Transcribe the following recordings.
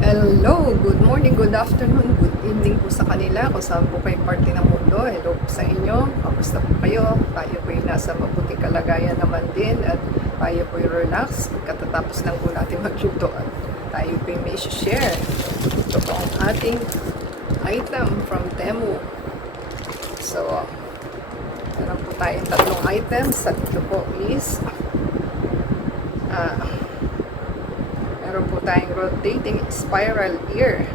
Hello, good morning, good afternoon, good evening po sa kanila kung saan po kayo parte ng mundo. Hello po sa inyo, kamusta po kayo? Tayo po yung nasa mabuting kalagayan naman din at tayo po yung relax. Katatapos lang po natin magluto at tayo po yung may share. Ito po ang ating item from Temu. So, meron po tayong tatlong items. At ito po is meron po tayong rotating spiral ear.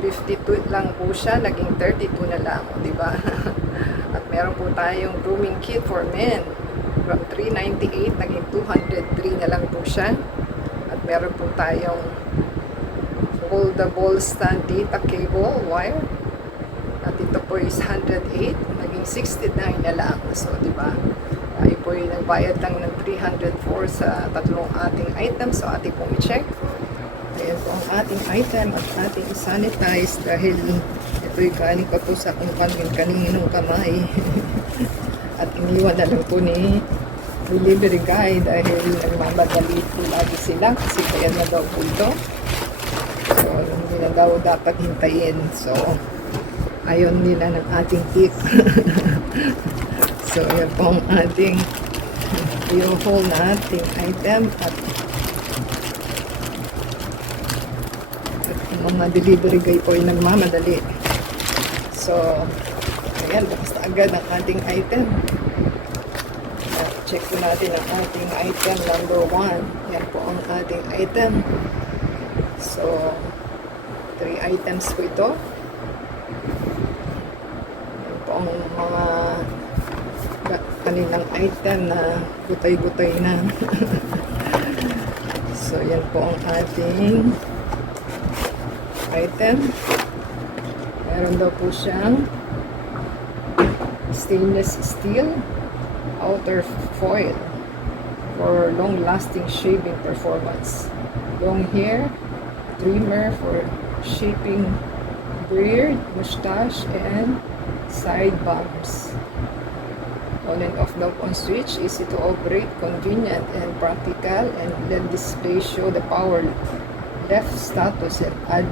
52 lang po siya, naging 32 na lang, di ba? At meron po tayong grooming kit for men. From 398, naging 203 na lang po siya. At meron po tayong foldable stand data cable wire. At ito po is 108, naging 69 na lang. So, di ba? Tayo po yung nagbayad lang ng 304 sa tatlong ating items. So, ating pong i-check. Ayan po ang ating item at ating sanitize dahil ito'y galing pa po sa kung kaninong kamay. At iniwan na lang po ni delivery guy dahil nagmamadali po lagi sila kasi kaya na daw po ito. So, hindi na daw dapat hintayin. So, ayon nila ng ating tip. So, yan po ang ating i-haul na ating item at mga delivery guy po ay nagmamadali. So, ayan, basta agad ang ating item. Check po natin ang ating item number 1. Yan po ang ating item. So, 3 items po ito. Yan po ang mga kanilang item na gutay-gutay na. So, yan po ang ating item. Meron daw po siyang stainless steel outer foil for long-lasting shaving performance. Long hair trimmer for shaping beard, mustache, and side bumps. On and off daw on switch, easy to operate, convenient and practical, and LED display show the power left status and add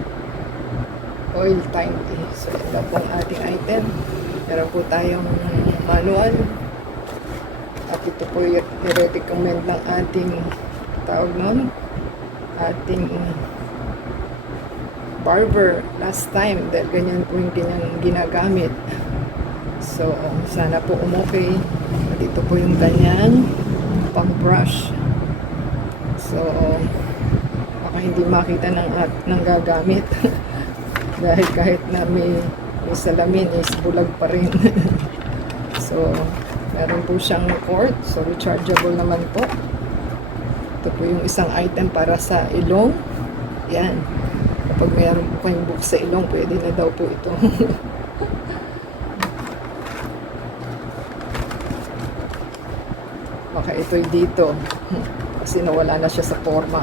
oil timely. So, ito daw pong ating item. Meron po tayong manual. At ito po i-recommend ng ating tawag nun, ating barber last time dahil ganyan po yung kanyang ginagamit. So, sana po umokay. At ito po yung kanyang pang-brush. So, baka hindi makita ng gagamit. Dahil kahit na may salamin is bulag pa rin. So, meron po siyang cord. So, rechargeable naman po. Ito po yung isang item para sa ilong. Yan. Kapag meron po kayong buhok sa ilong, pwede na daw po ito. Baka ito'y dito. Kasi nawala na siya sa forma.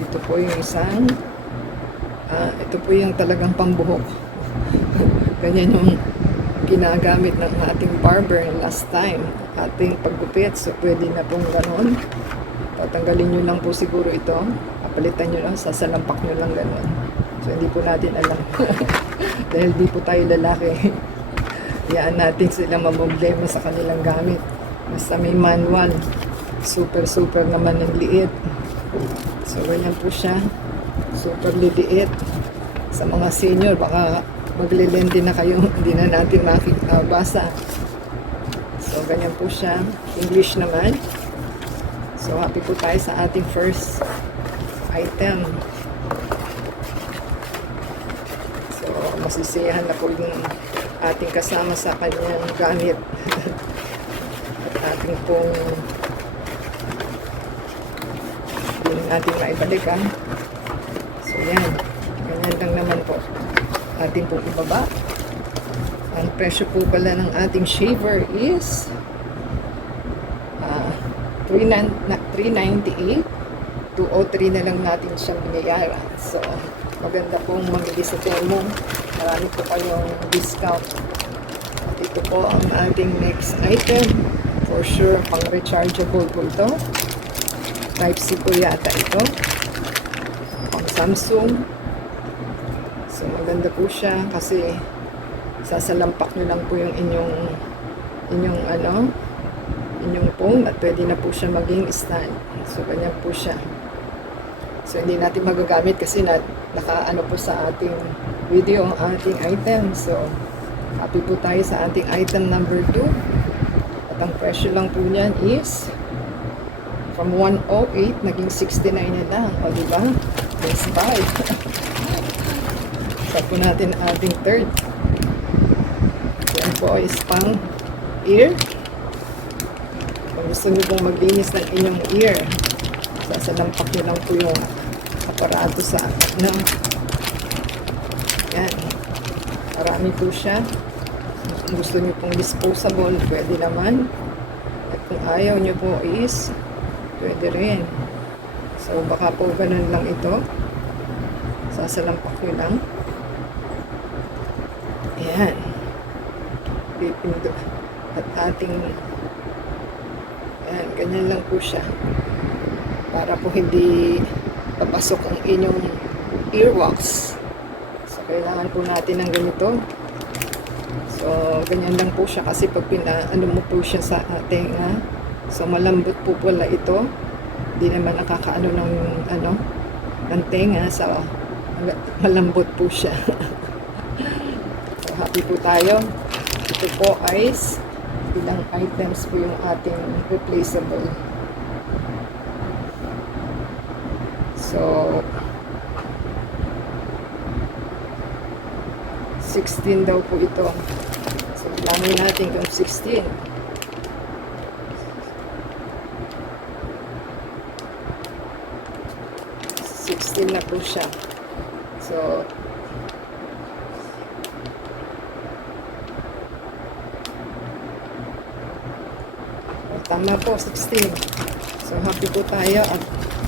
Ito po yung isang ito po yung talagang pambuhok. Ganyan yung ginagamit ng ating barber last time. Ating paggupit. So, pwede na pong ganon. Tatanggalin nyo lang po siguro ito. Palitan nyo lang, sasalampak nyo lang gano'n. So, hindi po natin alam. Dahil di po tayo lalaki. Iyaan natin sila mamblema sa kanilang gamit. Basta may manual. Super naman yung liit. So, ganyan po siya. Super liliit. Sa mga senior, baka maglilente na kayo. Hindi na natin makikabasa. So, ganyan po siya. English naman. So, happy po tayo sa ating first item. So, masisiyahan na po yung ating kasama sa kanyang gamit. At ating pong hindi natin maibalik ha. So, yan. Ganyan lang naman po. Ating pong ibaba. Ang presyo po pala ng ating shaver is 398. 203 na lang natin siyang binayaran. So, maganda pong mamili sa Temu. Marami po kayong discount. ito po ang ating next item. For sure, pang rechargeable po ito. Type-C po yata ito. Pang Samsung. So, maganda po siya kasi sasalampak nyo lang po yung inyong phone at pwede na po siya maging stand. So, ganyan po siya. So, hindi natin magagamit kasi naka-ano po sa ating video ang ating item. So, happy po tayo sa ating item number 2. At ang presyo lang po niyan is from 108 naging 69 na lang. O, diba? Let's buy. Sa po natin ating third. Yan po is pang ear. Kung gusto nyo pong maglinis ng inyong ear, sasalampak nyo lang po yung aparato sa yan. Marami po siya. Kung gusto nyo pong disposable, pwede naman. At kung ayaw nyo po is, pwede rin. So, baka po ganun lang ito. Sasalampak nyo lang. Ayan. Pipindo. At ating ayan, ganyan lang po siya. Para po hindi papasok ang inyong earwax. So, kailangan po natin ng ganito. So, ganyan lang po siya kasi pag ano mo po siya sa tenga. So, malambot po pala ito. Hindi naman nakakaano ng tenga. So, malambot po siya. So, happy po tayo. Ito po ay ilang items po yung ating replaceable. So, 16 daw po ito. So, bilangin natin kung 16. Na po siya. So, tama po, 16. So, happy po tayo at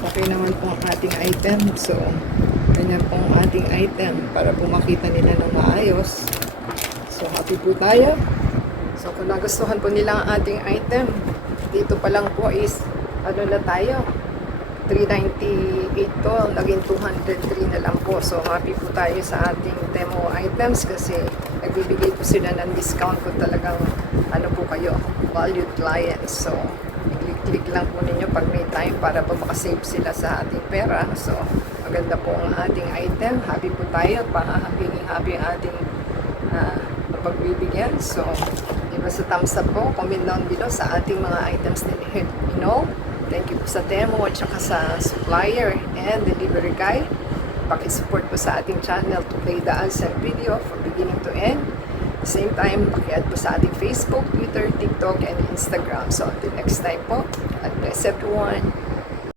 okay naman po ang ating item. So, ganyan po ang ating item para po makita nila ng maayos. So, happy po tayo. So, kung nagustuhan po nila ang ating item, dito pa lang po is, ano na tayo, 398 to, naging 203 na lang po. So, happy po tayo sa ating demo items kasi nagbibigay po sila ng discount kung talagang ano po kayo, valued clients. So, i-click lang po ninyo pag may time para po makasave sila sa ating pera. So, maganda po ang ating item. Happy po tayo. Happy ang ating pagbibigyan. So, diba sa thumbs up po, comment down below sa ating mga items na thank you po sa demo at saka sa supplier and delivery guy. Paki-support po sa ating channel to play the ads and video from beginning to end. Same time, paki-add po sa ating Facebook, Twitter, TikTok, and Instagram. So until next time po, God bless everyone.